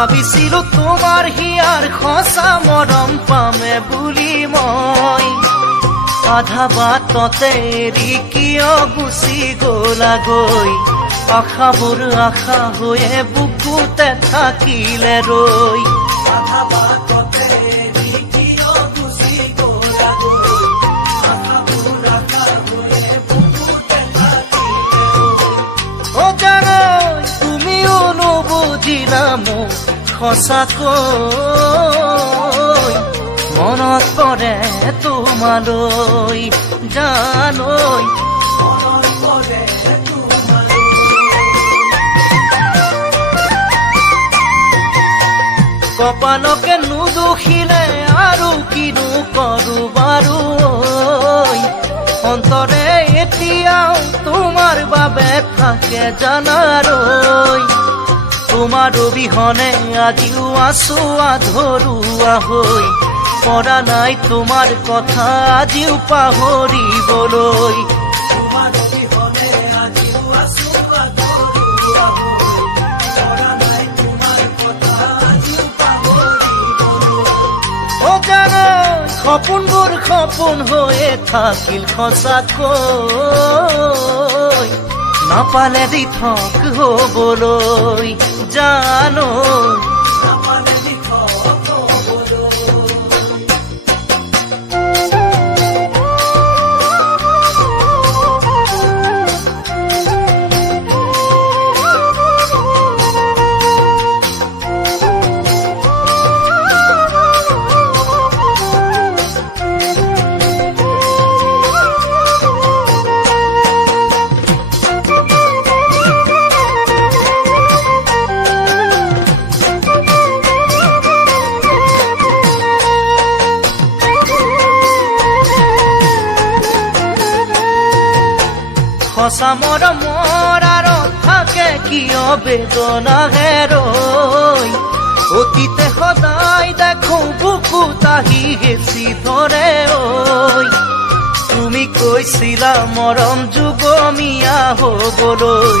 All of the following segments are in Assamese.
ভাবিছিলো তোমাৰ হিয়াৰ খঁচা মৰম পামে বুলি মই আধা বাটতে এৰি কিয় গুচি গলাগৈ আশাবোৰ আশা হৈয়ে বুকুতে থাকিলে ৰৈ আধা বাটতে এৰি কিয় গুচি গলাগৈ আশাবোৰ আশা হৈয়ে বুকুতে থাকিলে ৰৈ অ জানৈ তুমিও নুবুজিলা মোক সঁচাকৈ মনত পৰে তোমালৈ জানৈ মনত পৰে কপালকে নুদুখিলে আৰু কিনো কৰো বাৰু অন্তৰে এতিয়াও তোমাৰ বাবে থাকে জানাৰৈ তোমাৰ অবিহনে আজিও আছো আধৰুৱা হৈ পৰা নাই তোমাৰ কথা আজিও পাহৰিবলৈ তোমাৰ অবিহনে আজিও আছো আধৰুৱা হৈ পৰা নাই তোমাৰ কথা আজিও পাহৰিবলৈ অ জানৈ সপোনবোৰ সপোন হৈয়ে থাকিল সঁচাকৈ নাপালে দিঠক হবলৈ জানৈ নাপালে দিঠক সঁচা মৰমৰ আঁৰত থাকে কিয় বেদনা হেৰৈ অতীতে সদায় দেখো বুকুত আহি হেঁচি ধৰে ঐ তুমি কৈছিলা মৰম যুগমীয়া হবলৈ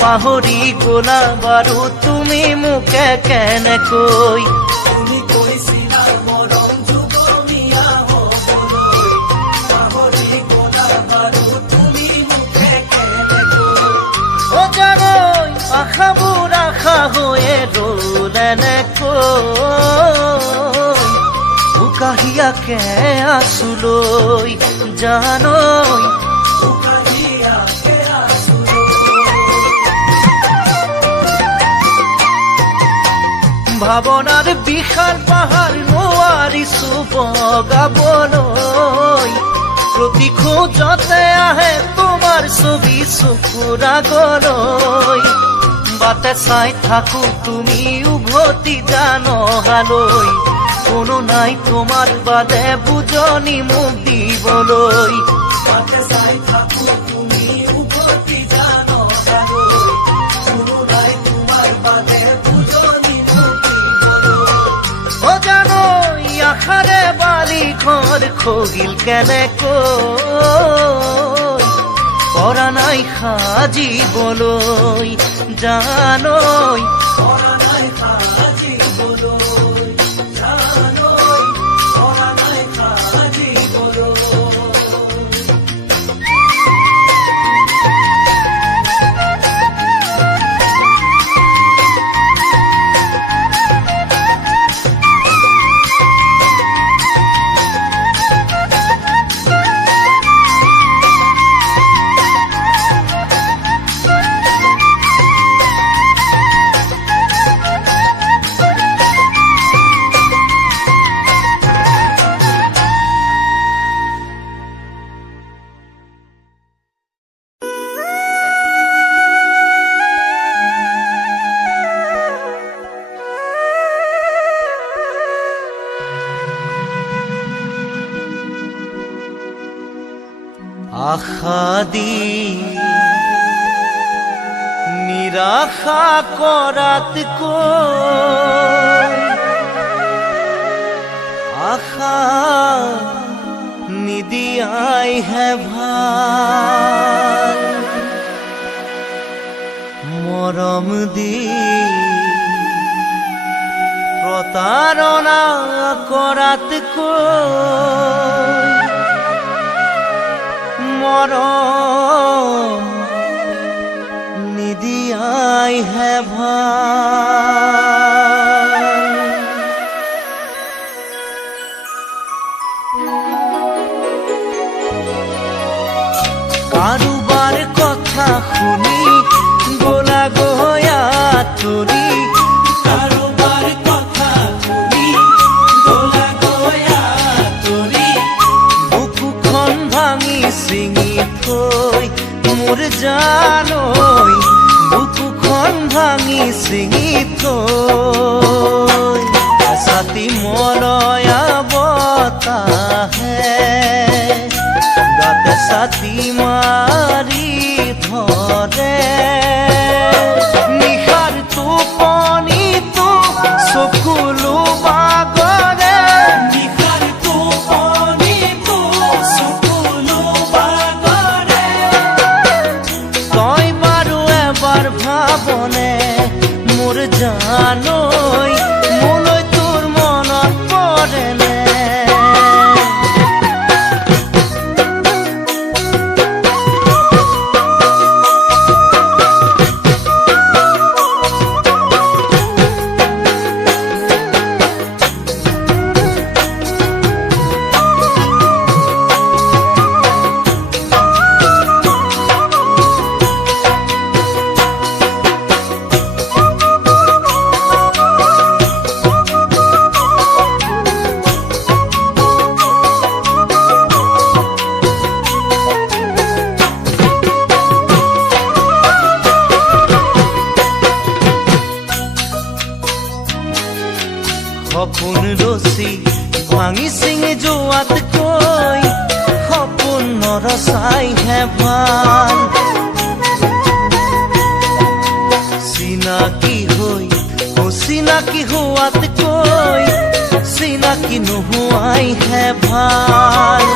পাহৰি গলা বাৰু তুমি মোকে কেনেকৈ তুমি কৈছিলা মৰম যুগমীয়া হবলৈ পাহৰি গলা বাৰু আশাবোৰ আশা হৈয়ে ৰ'ল এনেকৈ উকাহিয়াকে আছোলৈ জানৈ উকাহিয়াকে ভাৱনাৰ বিশাল পাহাৰ নোৱাৰিছো বগাবলৈ প্ৰতি খোজতে আহে তোমাৰ ছবি চকুৰ আগলৈ বাটে চাই থাকো তুমি উভতি জানহালৈ কোনো নাই তোমাৰ বাদে বুজনি মোক দিবলৈ বাটে চাই থাকো তুমি উভতি জানহালৈ কোনো নাই তোমাৰ বাদে বুজনি মোক দিবলৈ অ জানৈ আশাৰে বালি ঘৰ খগিল কেনেকৈ পৰা নাই সাজিবলৈ জানৈ পৰা নাই সাজিবলৈ জানৈ পৰা নাই সাজিবলৈ আশা দি নিৰাশা কৰাতকৈ আশা নিদিয়াই হে ভাল মৰম দি ধাৰণা কৰাতকৈ মৰম নিদিয়াইহে ভাল। কাৰোবাৰ কথা শুনি গলা গয়া তৰি, কাৰোবাৰ কথা শুনি গলা গয়া তৰি, বুকুখন ভাঙি ছিঙি থৈ মোৰ জানৈ, বুকুখন ভাঙি ছিঙি থৈ ছাতি মলয়া বতাহে গাতে ছাতি মাৰি ধৰে। নিশাৰ টোপনিটো চকুলো বাগৰে, নিশাৰ টোপনিটো চকুলো বাগৰে। তই বাৰু এবাৰ ভাবনে মোৰ জানৈ, মোলৈ তোৰ মনত পৰেনে? সপোন ৰচি ভাঙি ছিঙি যোৱাতকৈ সপোন নৰচাইহে ভাল। চিনাকি হৈ অচিনাকি হোৱাতকৈ চিনাকি নোহোৱাইহে ভাল।